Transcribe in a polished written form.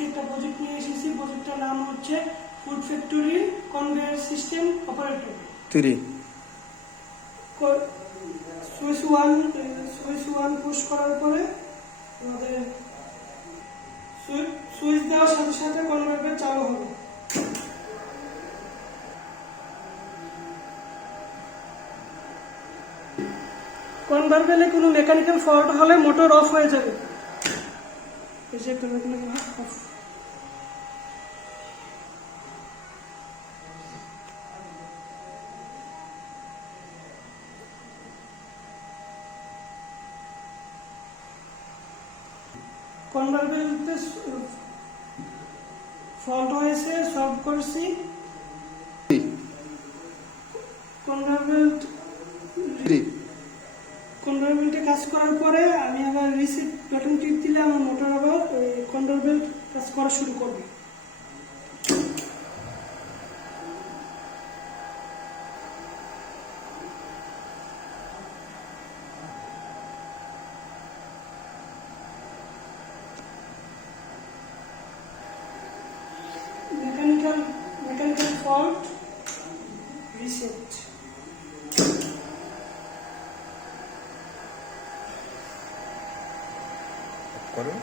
আজকে একটা প্রজেক্ট নিয়ে এসেছি। প্রজেক্টটার নাম হচ্ছে food factory conveyor system operator 3 switch one push করার পরে আমাদের সুইচ দেওয়ার সাথে সাথে কনভেয়ার বেল্ট চালু হবে। কনভেয়ার বেল্টে কোনো মেকানিক্যাল ফল্ট হলে মোটর অফ হয়ে যাবে। এই যে একটা মেকানিক্যাল অফ। কনভেয়ার বেল্টে ফল্ট হয়েছে, সলভ করছি। কনভেয়ার বেল্টে কাজ করার পরে আমি আবার রিসেট বাটন টিপ দিলে আমার মোটর আবার কনভেয়ার বেল্ট কাজ করা শুরু করবে। Mechanical fault reset. করো।